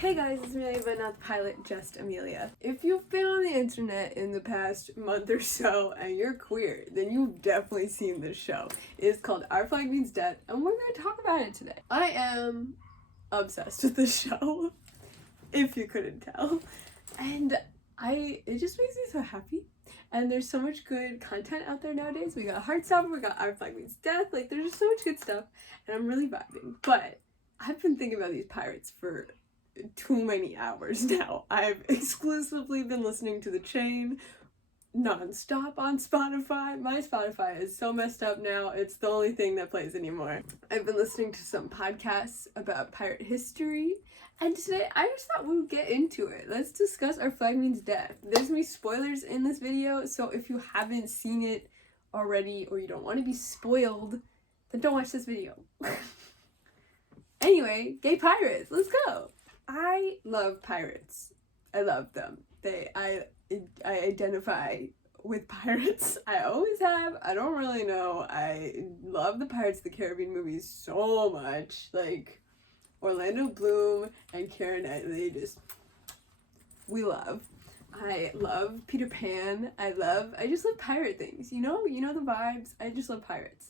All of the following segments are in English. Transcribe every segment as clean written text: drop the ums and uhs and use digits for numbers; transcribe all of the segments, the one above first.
Hey guys, it's Amelia, but not the pilot, just Amelia. If you've been on the internet in the past month or so and you're queer, then you've definitely seen this show. It is called Our Flag Means Death, and we're going to talk about it today. I am obsessed with this show, if you couldn't tell, and it just makes me so happy. And there's so much good content out there nowadays. We got Heartstopper, we got Our Flag Means Death, like there's just so much good stuff, and I'm really vibing. But I've been thinking about these pirates for too many hours now. I've exclusively been listening to The Chain non-stop on Spotify. My Spotify is so messed up now, it's the only thing that plays anymore. I've been listening to some podcasts about pirate history, and today I just thought we would get into it. Let's discuss Our Flag Means Death. There's gonna be spoilers in this video, so if you haven't seen it already or you don't want to be spoiled, then don't watch this video. Anyway, gay pirates, let's go! I love pirates. I love them. I identify with pirates. I always have. I don't really know. I love the Pirates of the Caribbean movies so much. Like Orlando Bloom and Keira Knightley, we love. I love Peter Pan. I just love pirate things. You know the vibes. I just love pirates.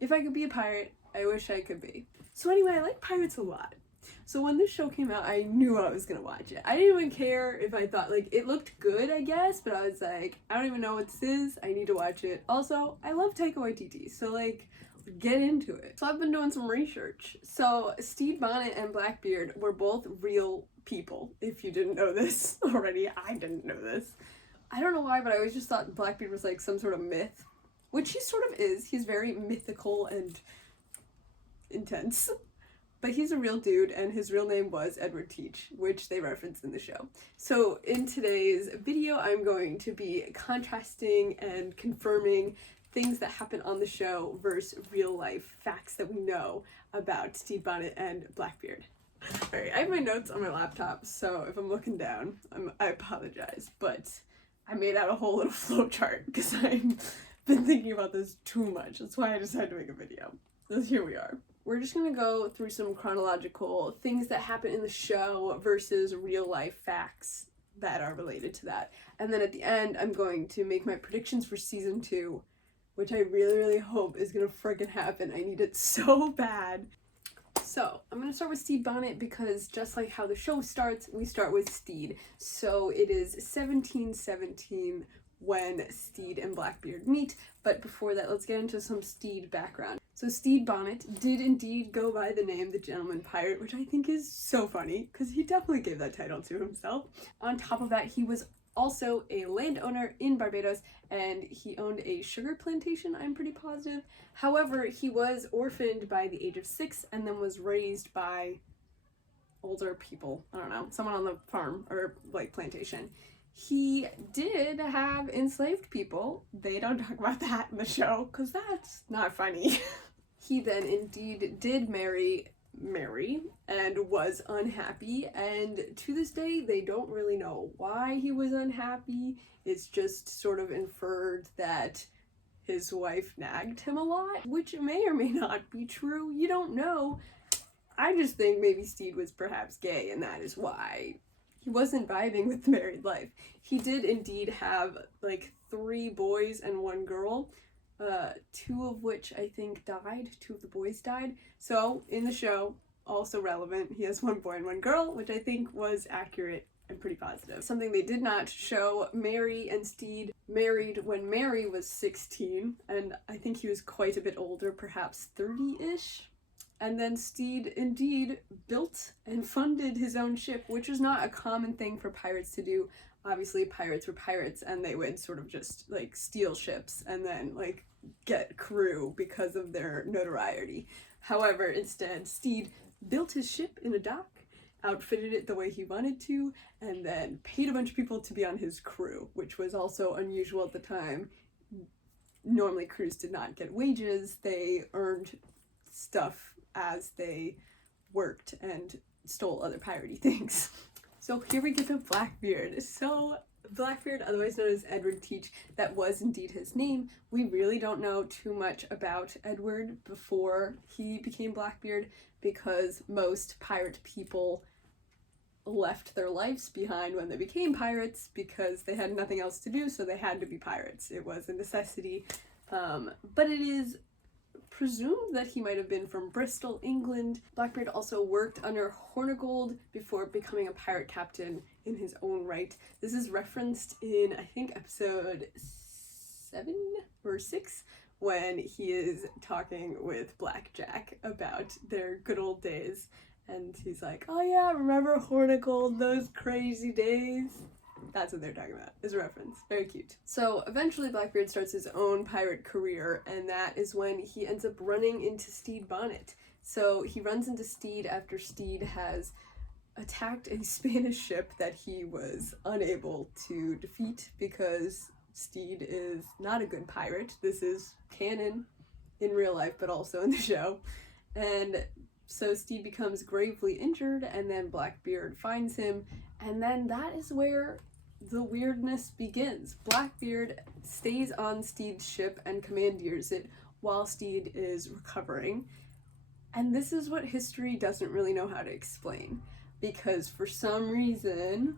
If I could be a pirate, I wish I could be. So anyway, I like pirates a lot. So when this show came out, I knew I was gonna watch it. I didn't even care if I thought, like, it looked good, I guess, but I was like, I don't even know what this is, I need to watch it. Also, I love Taika Waititi, so, like, get into it. So I've been doing some research. So Stede and Blackbeard were both real people, if you didn't know this already. I didn't know this. I don't know why, but I always just thought Blackbeard was, like, some sort of myth, which he sort of is. He's very mythical and intense. But he's a real dude, and his real name was Edward Teach, which they referenced in the show. So in today's video, I'm going to be contrasting and confirming things that happen on the show versus real life facts that we know about Stede Bonnet and Blackbeard. Alright, I have my notes on my laptop, so if I'm looking down, I apologize, but I made out a whole little flowchart because I've been thinking about this too much. That's why I decided to make a video. So here we are. We're just going to go through some chronological things that happen in the show versus real life facts that are related to that. And then at the end, I'm going to make my predictions for season 2, which I really, really hope is going to friggin' happen. I need it so bad. So, I'm going to start with Stede Bonnet because just like how the show starts, we start with Stede. So it is 1717 when Stede and Blackbeard meet, but before that, let's get into some Stede background. So Stede Bonnet did indeed go by the name The Gentleman Pirate, which I think is so funny, because he definitely gave that title to himself. On top of that, he was also a landowner in Barbados, and he owned a sugar plantation, I'm pretty positive. However, he was orphaned by the age of 6, and then was raised by older people, I don't know, someone on the farm, or like plantation. He did have enslaved people. They don't talk about that in the show, because that's not funny. He then indeed did marry Mary and was unhappy, and to this day they don't really know why he was unhappy. It's just sort of inferred that his wife nagged him a lot, which may or may not be true. You don't know. I just think maybe Stede was perhaps gay, and that is why he wasn't vibing with the married life. He did indeed have like 3 boys and 1 girl, 2 of which I think died. 2 of the boys died. So in the show, also relevant, he has 1 boy and 1 girl, which I think was accurate and pretty positive. Something they did not show, Mary and Stede married when Mary was 16, and I think he was quite a bit older, perhaps 30-ish. And then Stede indeed built and funded his own ship, which was not a common thing for pirates to do. Obviously, pirates were pirates, and they would sort of just, like, steal ships and then, like, get crew because of their notoriety. However, instead, Stede built his ship in a dock, outfitted it the way he wanted to, and then paid a bunch of people to be on his crew, which was also unusual at the time. Normally, crews did not get wages. They earned stuff as they worked and stole other piratey things. So here we get to Blackbeard. So Blackbeard, otherwise known as Edward Teach, that was indeed his name. We really don't know too much about Edward before he became Blackbeard, because most pirate people left their lives behind when they became pirates because they had nothing else to do, so they had to be pirates. It was a necessity. But it is presumed that he might have been from Bristol, England. Blackbeard also worked under Hornigold before becoming a pirate captain in his own right. This is referenced in, I think, episode 7 or 6, when he is talking with Blackjack about their good old days. And he's like, oh yeah, remember Hornigold, those crazy days? That's what they're talking about, is a reference. Very cute. So eventually Blackbeard starts his own pirate career, and that is when he ends up running into Stede Bonnet. So he runs into Stede after Stede has attacked a Spanish ship that he was unable to defeat because Stede is not a good pirate. This is canon in real life, but also in the show. And so Stede becomes gravely injured, and then Blackbeard finds him, and then that is where the weirdness begins. Blackbeard stays on Stede's ship and commandeers it while Stede is recovering. And this is what history doesn't really know how to explain, because for some reason,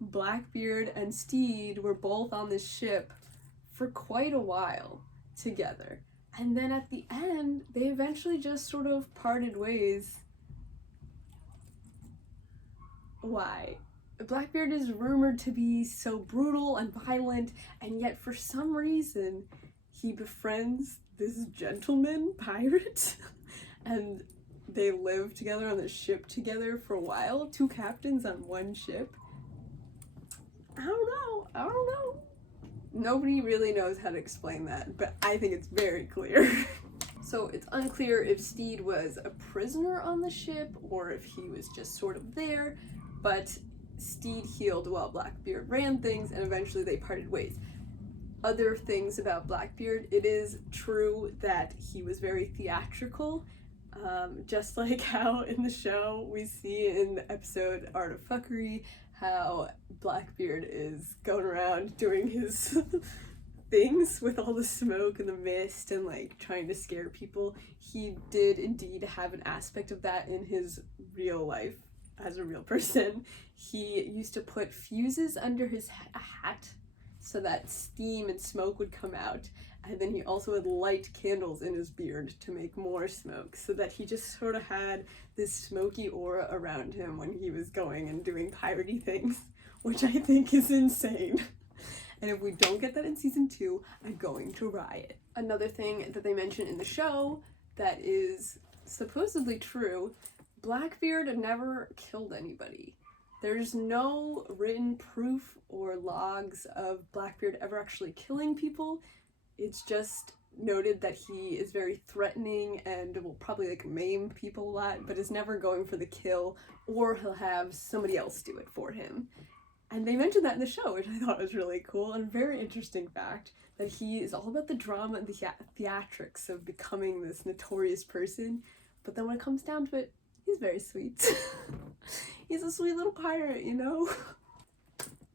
Blackbeard and Stede were both on this ship for quite a while together. And then at the end, they eventually just sort of parted ways. Why? Blackbeard is rumored to be so brutal and violent, and yet for some reason, he befriends this gentleman pirate, and they live together on the ship together for a while, 2 captains on one ship. I don't know. Nobody really knows how to explain that, but I think it's very clear. So it's unclear if Stede was a prisoner on the ship or if he was just sort of there, but Stede healed while Blackbeard ran things, and eventually they parted ways. Other things about Blackbeard, it is true that he was very theatrical, just like how in the show we see in the episode Art of Fuckery, how Blackbeard is going around doing his things with all the smoke and the mist and like trying to scare people. He did indeed have an aspect of that in his real life as a real person. He used to put fuses under his hat so that steam and smoke would come out, and then he also would light candles in his beard to make more smoke, so that he just sort of had this smoky aura around him when he was going and doing piratey things, which I think is insane. And if we don't get that in season 2, I'm going to riot. Another thing that they mention in the show that is supposedly true, Blackbeard never killed anybody. There's no written proof or logs of Blackbeard ever actually killing people. It's just noted that he is very threatening and will probably like maim people a lot, but is never going for the kill, or he'll have somebody else do it for him. And they mentioned that in the show, which I thought was really cool and a very interesting fact, that he is all about the drama and the theatrics of becoming this notorious person, but then when it comes down to it, he's very sweet. He's a sweet little pirate, you know?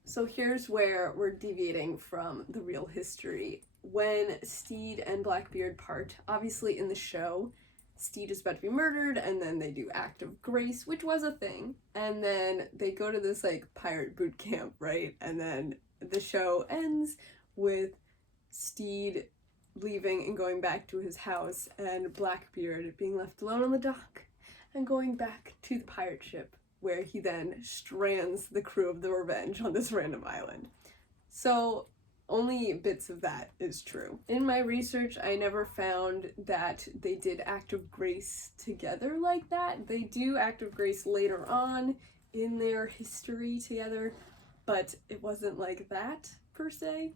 So here's where we're deviating from the real history. When Stede and Blackbeard part, obviously in the show, Stede is about to be murdered, and then they do Act of Grace, which was a thing, and then they go to this like pirate boot camp, right? And then the show ends with Stede leaving and going back to his house, and Blackbeard being left alone on the dock and going back to the pirate ship, where he then strands the crew of the Revenge on this random island. So only bits of that is true. In my research, I never found that they did Act of Grace together like that. They do Act of Grace later on in their history together, but it wasn't like that, per se.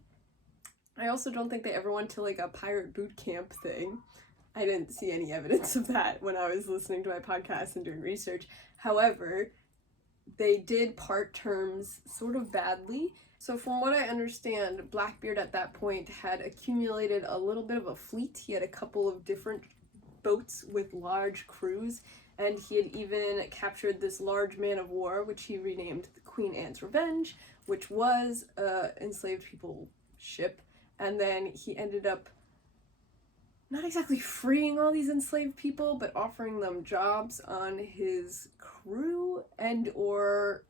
I also don't think they ever went to like a pirate boot camp thing. I didn't see any evidence of that when I was listening to my podcast and doing research. However, they did part terms sort of badly. So from what I understand, Blackbeard at that point had accumulated a little bit of a fleet. He had a couple of different boats with large crews, and he had even captured this large man of war, which he renamed the Queen Anne's Revenge, which was a enslaved people ship. And then he ended up not exactly freeing all these enslaved people, but offering them jobs on his crew, and or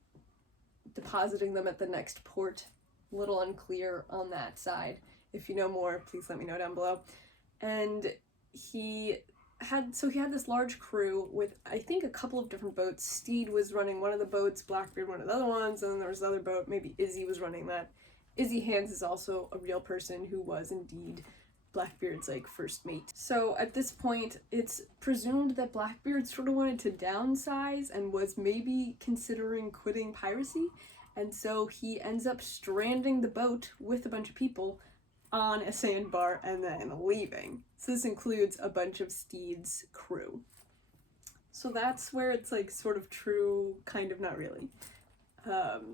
depositing them at the next port. A little unclear on that side. If you know more, please let me know down below. And he had this large crew with, I think, a couple of different boats. Stede was running one of the boats, Blackbeard one of the other ones, and then there was another boat, maybe Izzy was running that. Izzy Hands is also a real person who was indeed Blackbeard's like first mate. So at this point, it's presumed that Blackbeard sort of wanted to downsize and was maybe considering quitting piracy, and so he ends up stranding the boat with a bunch of people on a sandbar and then leaving. So this includes a bunch of Stede's crew. So that's where it's like sort of true, kind of not really.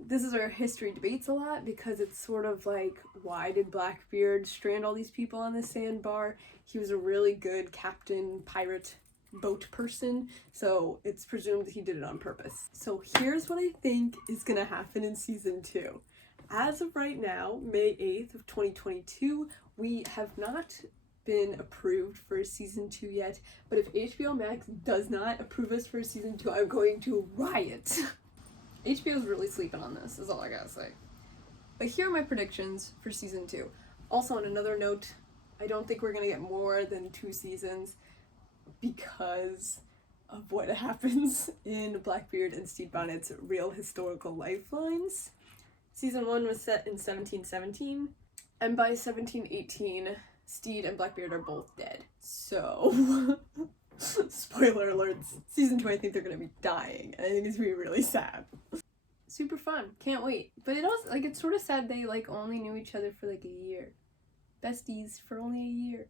This is where history debates a lot, because it's sort of like, why did Blackbeard strand all these people on the sandbar? He was a really good captain, pirate, boat person, so it's presumed that he did it on purpose. So here's what I think is gonna happen in season 2. As of right now, May 8th of 2022, we have not been approved for season 2 yet, but if HBOMax does not approve us for season 2, I'm going to riot. HBO's really sleeping on this, is all I gotta say. But here are my predictions for season 2. Also, on another note, I don't think we're gonna get more than 2 seasons because of what happens in Blackbeard and Stede Bonnet's real historical lifelines. Season 1 was set in 1717, and by 1718, Stede and Blackbeard are both dead. So, spoiler alerts, season 2 I think they're gonna be dying, and I think it's gonna be really sad. Super fun, can't wait. But it also, like, it's sort of sad they, like, only knew each other for, like, a year. Besties for only a year.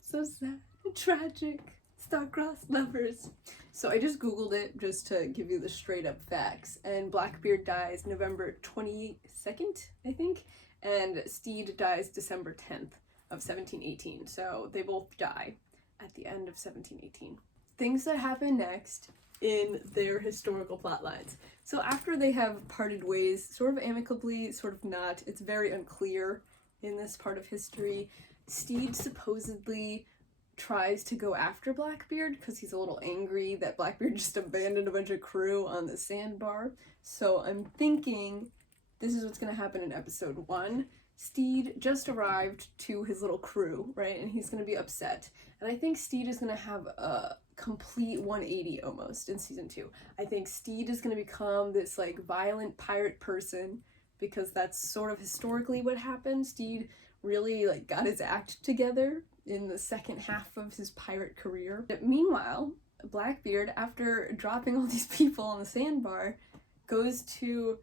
So sad, tragic, star-crossed lovers. So I just googled it just to give you the straight up facts, and Blackbeard dies November 22nd, I think, and Stede dies December 10th of 1718, so they both die at the end of 1718. Things that happen next in their historical plot lines. So after they have parted ways, sort of amicably, sort of not, it's very unclear in this part of history, Stede supposedly tries to go after Blackbeard because he's a little angry that Blackbeard just abandoned a bunch of crew on the sandbar. So I'm thinking this is what's going to happen in episode 1. Stede just arrived to his little crew, right? And he's going to be upset. And I think Stede is going to have a complete 180 almost in season 2. I think Stede is going to become this like violent pirate person because that's sort of historically what happened. Stede really like got his act together in the second half of his pirate career. But meanwhile, Blackbeard, after dropping all these people on the sandbar, goes to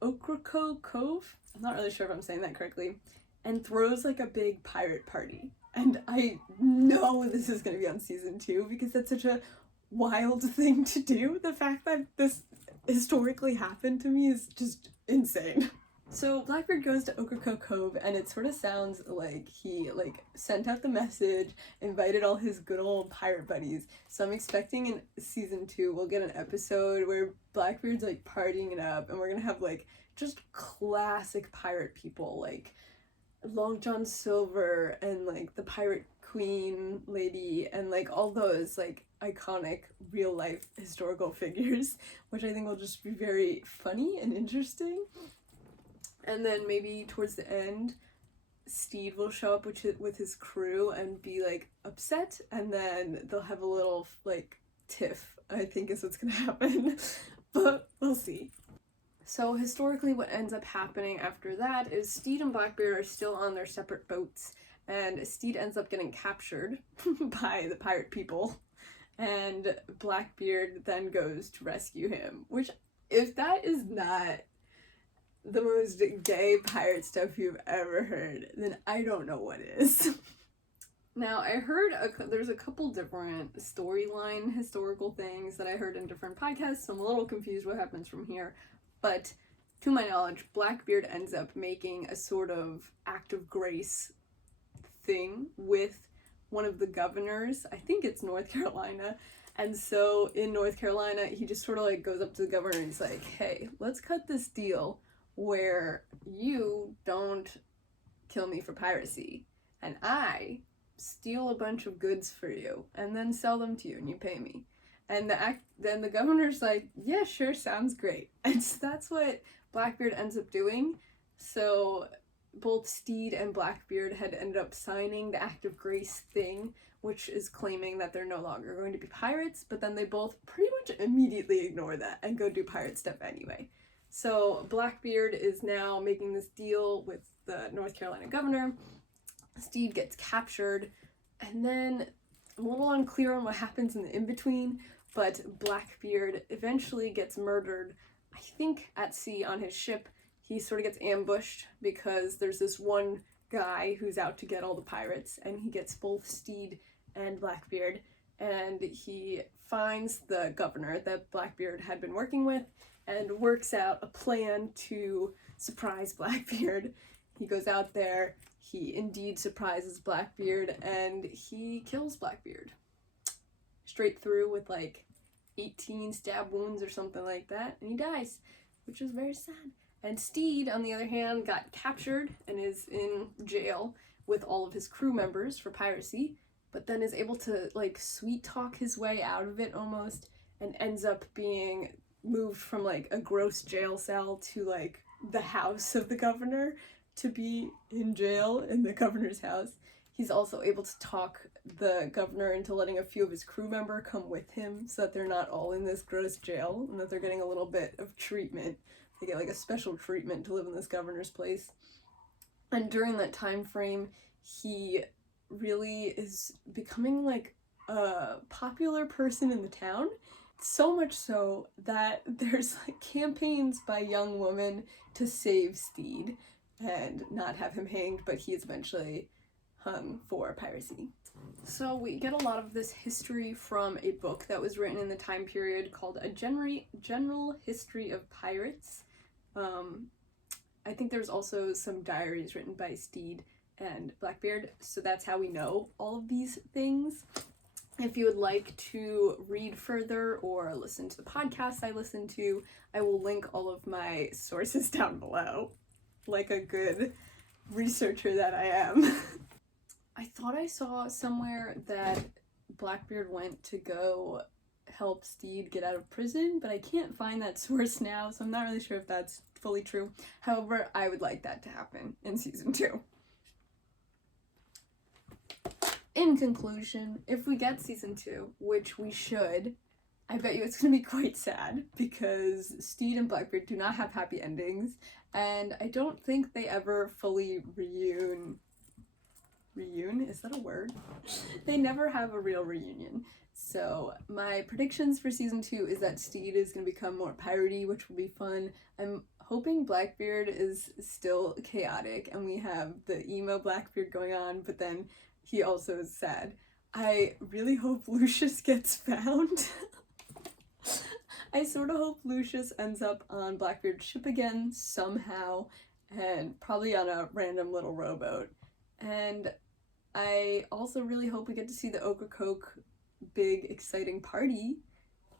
HBOMax Cove, I'm not really sure if I'm saying that correctly, and throws like a big pirate party. And I know this is going to be on season 2 because that's such a wild thing to do. The fact that this historically happened to me is just insane. So Blackbeard goes to HBOMax Cove, and it sort of sounds like he like sent out the message, invited all his good old pirate buddies. So I'm expecting in season 2 we'll get an episode where Blackbeard's like partying it up, and we're gonna have like just classic pirate people like Long John Silver and like the Pirate Queen lady and like all those like iconic real life historical figures, which I think will just be very funny and interesting. And then maybe towards the end, Stede will show up with his crew and be like upset, and then they'll have a little like tiff, I think is what's gonna happen. But we'll see. So historically what ends up happening after that is Stede and Blackbeard are still on their separate boats, and Stede ends up getting captured by the pirate people, and Blackbeard then goes to rescue him, which, if that is not the most gay pirate stuff you've ever heard, then I don't know what is. Now, I heard there's a couple different storyline historical things that I heard in different podcasts, so I'm a little confused what happens from here. But to my knowledge, Blackbeard ends up making a sort of act of grace thing with one of the governors. I think it's North Carolina. And so in North Carolina, he just sort of like goes up to the governor and he's like, hey, let's cut this deal where you don't kill me for piracy, and I steal a bunch of goods for you and then sell them to you and you pay me. And then the governor's like, yeah, sure, sounds great. And so that's what Blackbeard ends up doing. So both Stede and Blackbeard had ended up signing the Act of Grace thing, which is claiming that they're no longer going to be pirates, but then they both pretty much immediately ignore that and go do pirate stuff anyway. So Blackbeard is now making this deal with the North Carolina governor. Stede gets captured, and then I'm a little unclear on what happens in the in-between, but Blackbeard eventually gets murdered, I think at sea on his ship. He sort of gets ambushed because there's this one guy who's out to get all the pirates, and he gets both Stede and Blackbeard, and he finds the governor that Blackbeard had been working with and works out a plan to surprise Blackbeard. He goes out there, he indeed surprises Blackbeard, and he kills Blackbeard. Straight through with like 18 stab wounds or something like that, and he dies, which is very sad. And Stede, on the other hand, got captured and is in jail with all of his crew members for piracy, but then is able to like sweet talk his way out of it almost, and ends up being moved from like a gross jail cell to like the house of the governor to be in jail in the governor's house. He's also able to talk the governor into letting a few of his crew member come with him so that they're not all in this gross jail and that they're getting a little bit of treatment. They get like a special treatment to live in this governor's place. And during that time frame, he really is becoming like a popular person in the town. So much so that there's like campaigns by young women to save Stede and not have him hanged, but he is eventually hung for piracy. So we get a lot of this history from a book that was written in the time period called A General History of Pirates. I think there's also some diaries written by Stede and Blackbeard, so that's how we know all of these things. If you would like to read further or listen to the podcasts I listen to, I will link all of my sources down below, like a good researcher that I am. I thought I saw somewhere that Blackbeard went to go help Stede get out of prison, but I can't find that source now, so I'm not really sure if that's fully true. However, I would like that to happen in season 2. In conclusion, if we get season 2, which we should, I bet you it's going to be quite sad because Stede and Blackbeard do not have happy endings, and I don't think they ever fully reune? Is that a word? They never have a real reunion. So my predictions for season 2 is that Stede is going to become more piratey, which will be fun. I'm hoping Blackbeard is still chaotic and we have the emo Blackbeard going on, but then he also is sad. I really hope Lucius gets found. I sort of hope Lucius ends up on Blackbeard's ship again somehow, and probably on a random little rowboat. And I also really hope we get to see the Ocracoke big exciting party,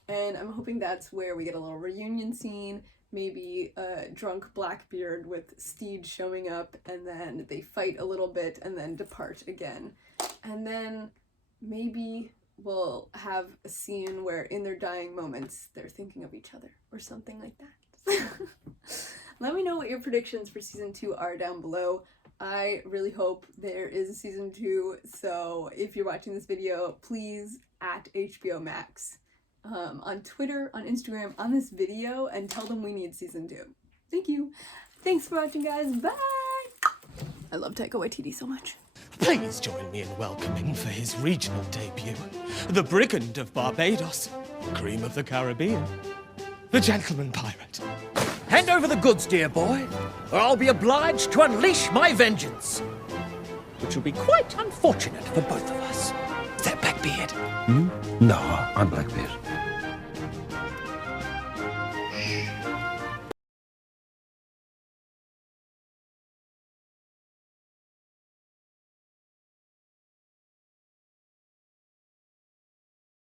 and I'm hoping that's where we get a little reunion scene, maybe a drunk Blackbeard with Stede showing up, and then they fight a little bit and then depart again. And then maybe we'll have a scene where in their dying moments they're thinking of each other or something like that. Let me know what your predictions for season 2 are down below. I really hope there is a season 2, so if you're watching this video, please at HBOMax on Twitter, on Instagram, on this video, and tell them we need season 2. Thank you. Thanks for watching, guys. Bye! I love Taika Waititi so much. Please join me in welcoming for his regional debut, the Brigand of Barbados, Cream of the Caribbean, the Gentleman Pirate. Hand over the goods, dear boy, or I'll be obliged to unleash my vengeance. Which will be quite unfortunate for both of us. Is that Blackbeard? No, I'm Blackbeard.